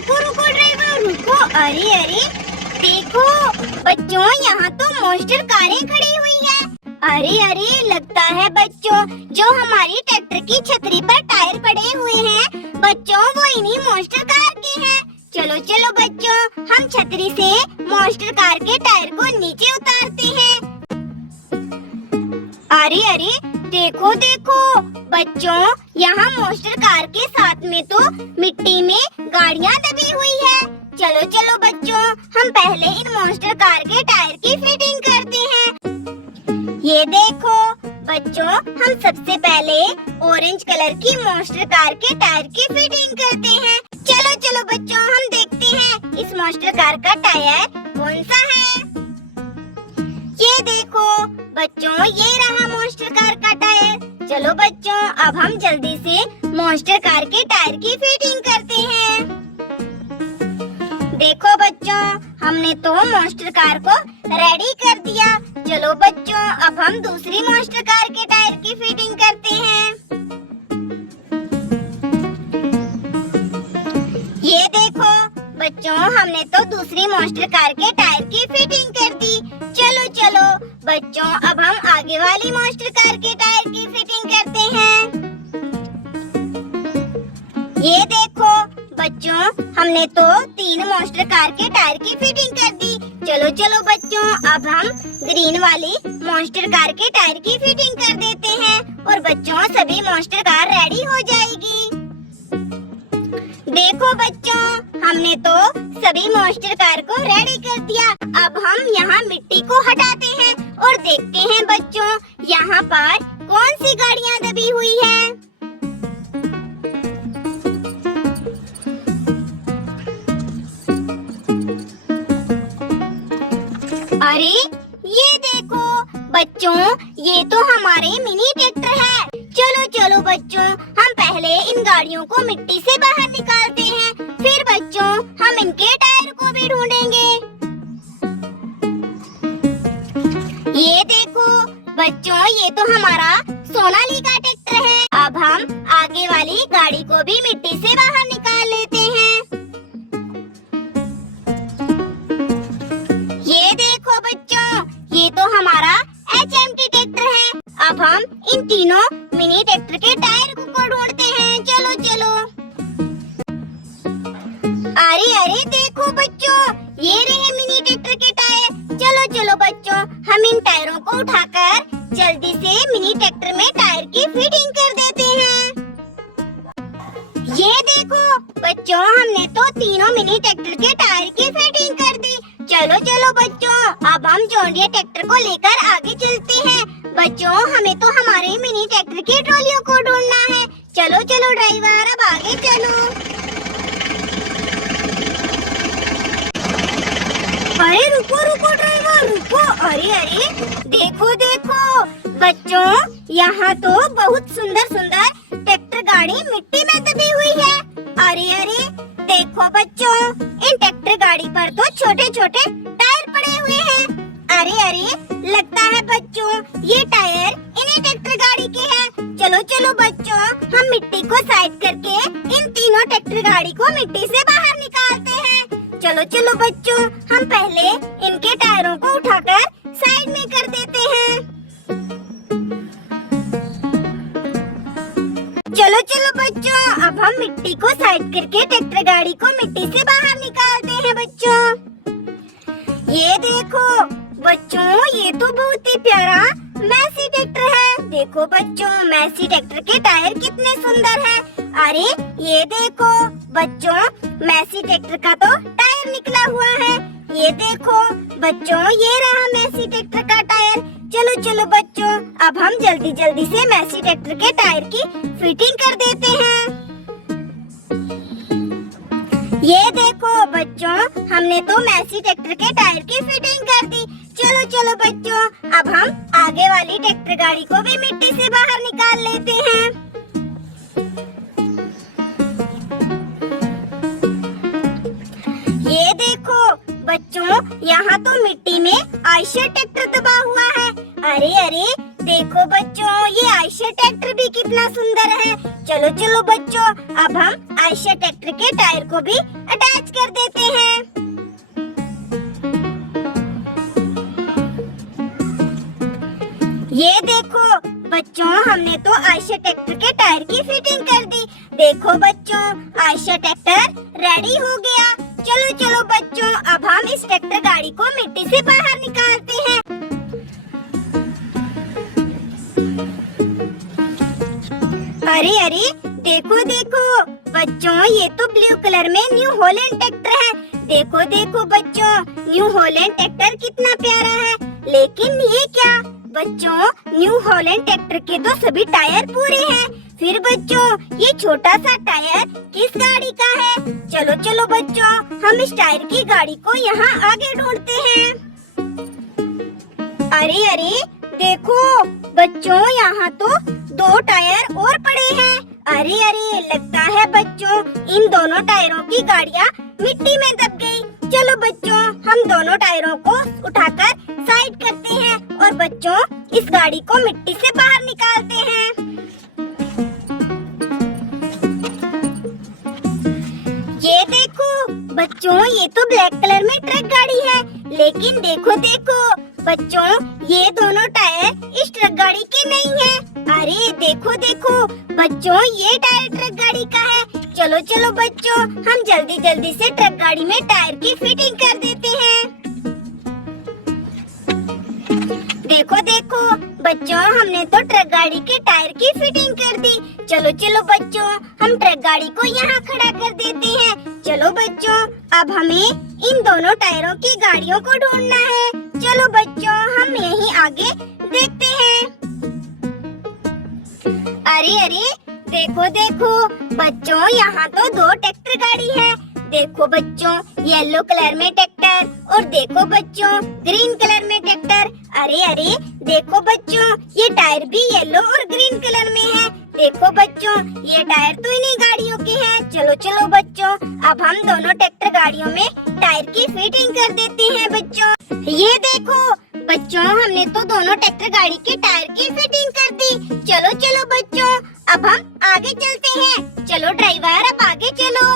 रुको रुको ड्राइवर रुको। अरे अरे देखो बच्चों, यहाँ तो मॉन्स्टर कारें खड़ी हुई है। अरे अरे लगता है बच्चों जो हमारी ट्रैक्टर की छतरी पर टायर पड़े हुए हैं बच्चों, वो इन्हीं मॉन्स्टर कार के हैं। चलो चलो बच्चों, हम छतरी से मॉन्स्टर कार के टायर को नीचे उतारते हैं। अरे अरे देखो देखो बच्चों, यहाँ मॉन्स्टर कार के साथ में तो मिट्टी में गाड़ियाँ दबी हुई है। चलो चलो बच्चों, हम पहले इन मॉन्स्टर कार के टायर की फिटिंग करते हैं। ये देखो बच्चों, हम सबसे पहले ऑरेंज कलर की मॉन्स्टर कार के टायर की फिटिंग करते हैं। चलो चलो बच्चों, हम देखते हैं इस मॉन्स्टर कार का टायर कौन सा है। ये देखो बच्चों, ये रहा मॉन्स्टर कार का टायर। चलो बच्चों, अब हम जल्दी से मॉन्स्टर कार के टायर की फिटिंग करते हैं। देखो बच्चों, हमने तो मॉन्स्टर कार को रेडी कर दिया। चलो बच्चों, अब हम दूसरी मॉन्स्टर कार के टायर की फिटिंग करते हैं। ये देखो बच्चों, हमने तो दूसरी मॉन्स्टर कार के टायर की फिटिंग कर दी। चलो चलो बच्चों, अब हम आगे वाली मॉन्स्टर कार के टायर की फिटिंग करते हैं। ये देखो बच्चों, हमने तो 3 मॉन्स्टर कार के टायर की फिटिंग कर दी। चलो चलो बच्चों, अब हम ग्रीन वाली मॉन्स्टर कार के टायर की फिटिंग कर देते हैं और बच्चों सभी मॉन्स्टर कार रेडी हो जाएगी। देखो बच्चों, हमने तो सभी मॉन्स्टर कार को रेडी कर दिया। अब हम यहाँ मिट्टी को हटाते हैं और देखते हैं बच्चों यहाँ पर कौन सी गाड़ियाँ दबी हुई है। अरे ये देखो बच्चों, ये तो हमारे मिनी ट्रैक्टर है। चलो चलो बच्चों, हम पहले इन गाड़ियों को मिट्टी से बाहर निकालते हैं, फिर बच्चों हम इनके टायर को भी ढूंढेंगे। ये देखो बच्चों, ये तो हमारा सोनालिका ट्रैक्टर है। अब हम आगे वाली गाड़ी को भी मिट्टी से बाहर निकाल लेते हैं। ये देखो बच्चों, ये तो हमारा HMT ट्रैक्टर है। अब हम इन तीनों मिनी ट्रैक्टर के टायर को ढूंढते हैं। चलो चलो। अरे अरे देखो बच्चों, ये रहे मिनी ट्रैक्टर के टायर। चलो चलो बच्चों, हम इन टायरों को उठाकर जल्दी से मिनी ट्रैक्टर में टायर की फिटिंग कर देते हैं। ये देखो बच्चों, हमने तो तीनों मिनी ट्रैक्टर के टायर की फिटिंग कर दी। चलो चलो बच्चों, अब हम जॉन डीरे ट्रैक्टर को लेकर आगे चलते हैं। बच्चों, हमें तो हमारे मिनी ट्रैक्टर की ट्रॉलियों को ढूंढना है। चलो चलो ड्राइवर, अब आगे चलो। अरे रुको रुको ड्राइवर रुको। अरे अरे देखो देखो बच्चों, यहाँ तो बहुत सुंदर सुंदर ट्रैक्टर गाड़ी मिट्टी में दबी हुई है। अरे अरे देखो बच्चों, इन ट्रैक्टर गाड़ी पर तो छोटे छोटे टायर पड़े हुए हैं। अरे अरे लगता है बच्चों ये टायर इन्हीं ट्रैक्टर गाड़ी के हैं। चलो चलो बच्चों, हम मिट्टी को साइड करके इन तीनों ट्रैक्टर गाड़ी को मिट्टी से बाहर निकालते हैं। चलो चलो बच्चों, हम पहले इनके टायरों को उठाकर साइड में कर देते हैं। चलो चलो बच्चों, अब हम मिट्टी को साइड करके ट्रैक्टर गाड़ी को मिट्टी से बाहर निकालते हैं। बच्चों ये देखो बच्चों, ये तो बहुत ही प्यारा मैसी ट्रैक्टर है। देखो बच्चों, मैसी ट्रैक्टर के टायर कितने सुंदर हैं। अरे ये देखो बच्चों, मैसी ट्रैक्टर का तो टायर निकला हुआ है। ये देखो बच्चों, ये रहा मैसी ट्रैक्टर का टायर। चलो चलो बच्चों, अब हम जल्दी जल्दी से मैसी ट्रैक्टर के टायर की फिटिंग कर देते हैं। ये देखो बच्चों, हमने तो मैसी ट्रैक्टर के टायर की फिटिंग कर दी। चलो चलो बच्चों, अब हम आगे वाली ट्रैक्टर गाड़ी को भी मिट्टी से बाहर निकाल लेते हैं। ये देखो बच्चों, यहाँ तो मिट्टी में आयशर ट्रैक्टर दबा हुआ है। अरे अरे देखो बच्चों, ये आयशर ट्रैक्टर भी कितना सुंदर है। चलो चलो बच्चों, अब हम आयशा ट्रैक्टर के टायर को भी अटैच कर देते हैं। ये देखो बच्चों, हमने तो आयशा ट्रैक्टर के टायर की फिटिंग कर दी। देखो बच्चों, आयशा ट्रैक्टर रेडी हो गया। चलो चलो बच्चों, अब हम इस ट्रैक्टर गाड़ी को मिट्टी से बाहर निकालते हैं। अरे अरे, देखो देखो बच्चों, ये तो ब्लू कलर में न्यू हॉलैंड ट्रैक्टर है। देखो देखो बच्चों, न्यू हॉलैंड ट्रैक्टर कितना प्यारा है। लेकिन ये क्या बच्चों, न्यू हॉलैंड ट्रैक्टर के तो सभी टायर पूरे हैं। फिर बच्चों, ये छोटा सा टायर किस गाड़ी का है? चलो चलो बच्चों, हम इस टायर की गाड़ी को यहाँ आगे ढूंढते हैं। अरे अरे, देखो बच्चों, यहाँ तो 2 टायर और पड़े हैं। अरे अरे, लगता है बच्चों इन दोनों टायरों की गाड़ियाँ मिट्टी में दब गई। चलो बच्चों, हम दोनों टायरों को उठाकर साइड करते हैं और बच्चों इस गाड़ी को मिट्टी से बाहर निकालते हैं। ये देखो बच्चों, ये तो ब्लैक कलर में ट्रक गाड़ी है। लेकिन देखो देखो बच्चों, ये दोनों टायर इस ट्रक गाड़ी के नहीं हैं। अरे देखो देखो बच्चों, ये टायर ट्रक गाड़ी का है। चलो चलो बच्चों, हम जल्दी जल्दी से ट्रक गाड़ी में टायर की फिटिंग कर देते हैं। देखो देखो बच्चों, हमने तो ट्रक गाड़ी के टायर की फिटिंग कर दी। चलो चलो बच्चों, हम ट्रक गाड़ी को यहाँ खड़ा कर देते हैं। चलो बच्चों, अब हमें इन दोनों टायरों की गाड़ियों को ढूंढना है। चलो बच्चों, हम यहीं आगे देखते हैं। अरे अरे, देखो देखो बच्चों, यहाँ तो 2 ट्रैक्टर गाड़ी है। देखो बच्चों, येलो कलर में ट्रैक्टर और देखो बच्चों ग्रीन कलर में ट्रैक्टर। अरे अरे, देखो बच्चों, ये टायर भी येलो और ग्रीन कलर में है। देखो बच्चों, ये टायर तो इन्हीं गाड़ियों के हैं। चलो चलो बच्चों, अब हम दोनों ट्रैक्टर गाड़ियों में टायर की फिटिंग कर देते हैं। बच्चों ये देखो बच्चों, हमने तो दोनों ट्रैक्टर गाड़ी के टायर की फिटिंग कर दी। चलो चलो बच्चों, अब हम आगे चलते हैं। चलो ड्राइवर, अब आगे चलो।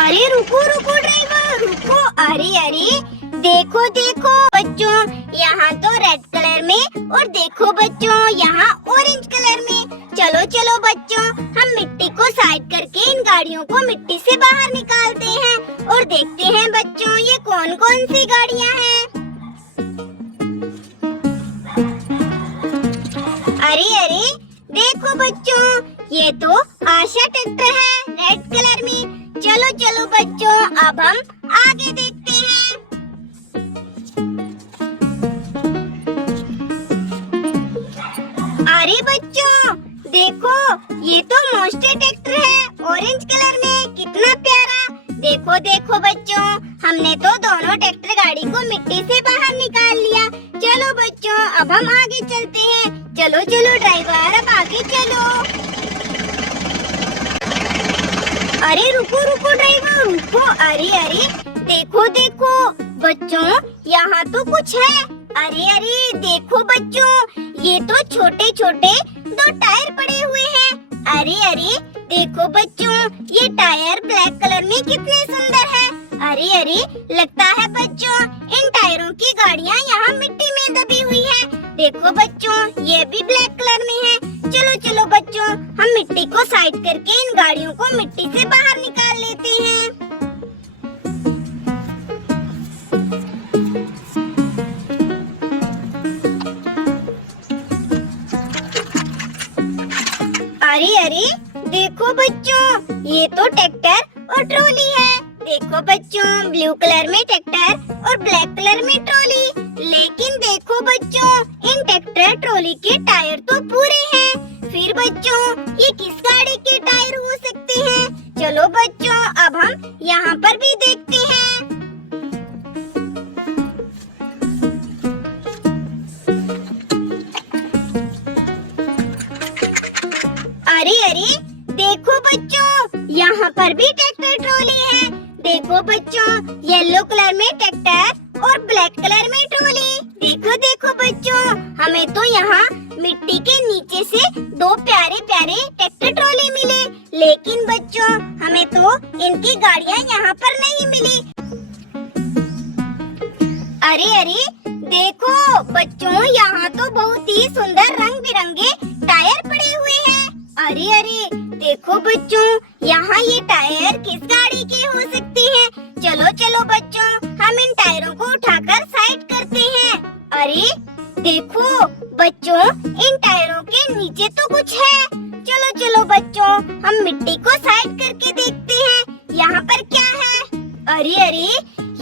अरे रुको रुको ड्राइवर, रुको। अरे अरे, देखो देखो बच्चों, यहाँ तो रेड कलर में और देखो बच्चों यहाँ ऑरेंज कलर में। चलो चलो बच्चों, हम मिट्टी को साइड करके इन गाड़ियों को मिट्टी से बाहर निकालते हैं और देखते हैं बच्चों ये कौन कौन सी गाड़ियाँ हैं। अरे अरे, देखो बच्चों, ये तो आशा ट्रैक्टर है रेड कलर में। चलो चलो बच्चों, अब हम आगे देखते हैं। अरे बच्चों, देखो ये तो मॉन्स्टर ट्रैक्टर है ऑरेंज कलर में, कितना प्यारा। देखो देखो बच्चों, हमने तो दोनों ट्रैक्टर गाड़ी को मिट्टी से बाहर निकाल लिया। चलो बच्चों, अब हम आगे चलते हैं। चलो चलो ड्राइवर, अब आगे चलो। अरे रुको रुको ड्राइवर, रुको। अरे अरे, देखो देखो बच्चों, यहाँ तो कुछ है। अरे अरे, देखो बच्चों, ये तो छोटे छोटे 2 टायर पड़े हुए हैं। अरे अरे, देखो बच्चों, ये टायर ब्लैक कलर में कितने सुंदर है। अरे अरे, लगता है बच्चों इन टायरों की गाड़ियाँ यहाँ मिट्टी में दबी हुई है। देखो बच्चों, ये भी ब्लैक कलर में है। चलो चलो बच्चों, हम मिट्टी को साइड करके इन गाड़ियों को मिट्टी से बाहर निकाल लेते हैं। अरे अरे, देखो बच्चों, ये तो ट्रैक्टर और ट्रॉली है। देखो बच्चों, ब्लू कलर में ट्रैक्टर और ब्लैक कलर में ट्रॉली। लेकिन देखो बच्चों, इन ट्रैक्टर ट्रॉली के टायर तो पूरे हैं। फिर बच्चों, ये किस गाड़ी के टायर हो सकते हैं? चलो बच्चों, अब हम यहाँ पर भी देखते हैं। अरे अरे, देखो बच्चों, यहाँ पर भी ट्रैक्टर ट्रॉली है। देखो बच्चों, येलो कलर में ट्रैक्टर और ब्लैक कलर में ट्रॉली। देखो देखो बच्चों, हमें तो यहाँ मिट्टी के नीचे से दो प्यारे प्यारे ट्रैक्टर ट्रॉली मिले, लेकिन बच्चों हमें तो इनकी गाड़ियाँ यहाँ पर नहीं मिली। अरे अरे देखो बच्चों, यहाँ तो बहुत ही सुंदर रंग बिरंगे टायर पड़े हुए हैं। अरे अरे देखो बच्चों, यहाँ ये टायर किस गाड़ी के हो सकते हैं? चलो चलो बच्चों, हम इन टायरों को उठाकर साइड करते हैं। अरे देखो बच्चों, इन टायरों के नीचे तो कुछ है। चलो चलो बच्चों, हम मिट्टी को साइड करके देखते हैं यहाँ पर क्या है। अरे अरे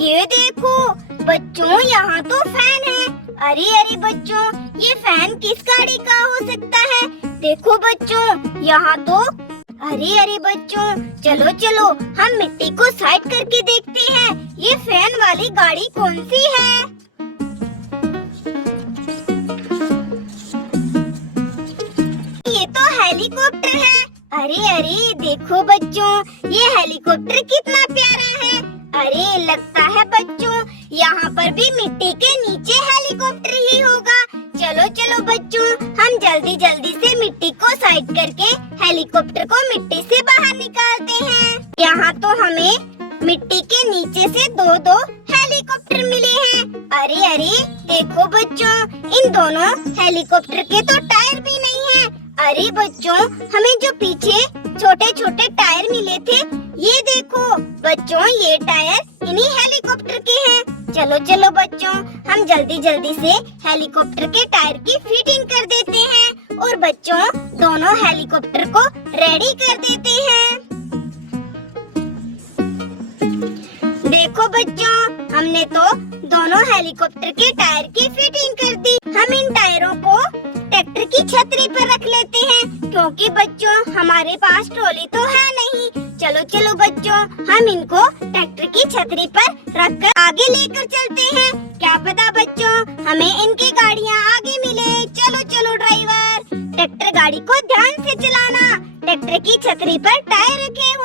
ये देखो बच्चों, यहाँ तो फैन है। अरे अरे बच्चों, ये फैन किस गाड़ी का हो सकता है? देखो बच्चों, यहाँ तो अरे अरे बच्चों, चलो चलो हम मिट्टी को साइड करके देखते हैं ये फैन वाली गाड़ी कौन सी है। ये तो हेलीकॉप्टर है। अरे अरे देखो बच्चों, ये हेलीकॉप्टर कितना प्यारा है। अरे लगता है बच्चों, यहाँ पर भी मिट्टी के नीचे हेलीकॉप्टर ही होगा। चलो चलो बच्चों, हम जल्दी जल्दी से मिट्टी को साइड करके हेलीकॉप्टर को मिट्टी से बाहर निकालते हैं। यहाँ तो हमें मिट्टी के नीचे से दो दो हेलीकॉप्टर मिले हैं। अरे अरे देखो बच्चों, इन दोनों हेलीकॉप्टर के तो टायर भी नहीं है। अरे बच्चों, हमें जो पीछे छोटे छोटे टायर मिले थे, ये देखो बच्चों, ये टायर इन्हीं हेलीकॉप्टर के हैं। चलो चलो बच्चों, हम जल्दी जल्दी से हेलीकॉप्टर के टायर की फिटिंग कर देते हैं और बच्चों दोनों हेलीकॉप्टर को रेडी कर देते हैं। देखो बच्चों, हमने तो दोनों हेलीकॉप्टर के टायर की फिटिंग कर दी। हम इन टायरों को ट्रैक्टर की छतरी पर रख लेते हैं, क्योंकि बच्चों हमारे पास ट्रॉली तो है नहीं। चलो चलो बच्चों, हम इनको ट्रैक्टर की छतरी पर रखकर आगे लेकर चलते हैं। क्या पता बच्चों हमें इनकी गाड़ियाँ आगे मिले। चलो चलो ड्राइवर, ट्रैक्टर गाड़ी को ध्यान से चलाना। ट्रैक्टर की छतरी पर टायर रखे हुए